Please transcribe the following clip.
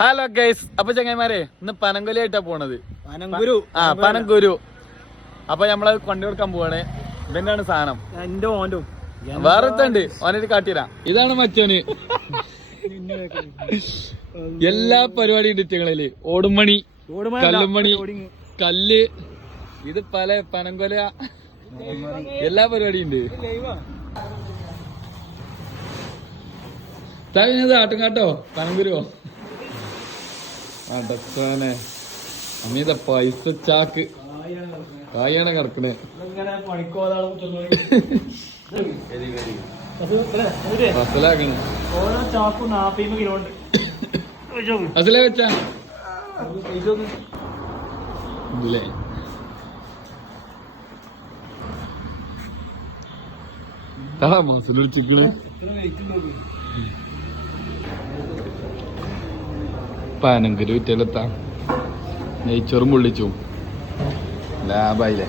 Hello guys, അപ്പൊ ചങ്ങായിമാരെ ഇന്ന് പനങ്കൊലിയായിട്ടാ പോണത്. പനങ്കുരു. അപ്പൊ നമ്മളത് കൊണ്ടു കൊടുക്കാൻ പോവാണ്. ഇതന്നെയാണ് സാധനം. വേറെത്തുണ്ട്, ഓനൊരു കാട്ടിരാ. ഇതാണ് മറ്റോന്. എല്ലാ പരിപാടിയും ഉണ്ട് ഞങ്ങളില്. ഓടുമണി, കല്ലുമണി, കല്ല്, ഇത് പല പനങ്കൊല, എല്ലാ പരിപാടിയും ഉണ്ട്. തവിഞ്ഞത് ആട്ടുംകാട്ടോ പനങ്കുരുവോ അടച്ചോനെ അമ്മീത പൈസ ചാക്ക് കായാണ് കിടക്കണേ. അസലേ വെച്ചാ ഇതിലേ മസിലൊടിച്ചിരിക്കണേ. പനങ്കുരു വിറ്റലെത്താം. നെയ്ച്ചോറും പൊള്ളിച്ചും ലാഭായില്ലേ.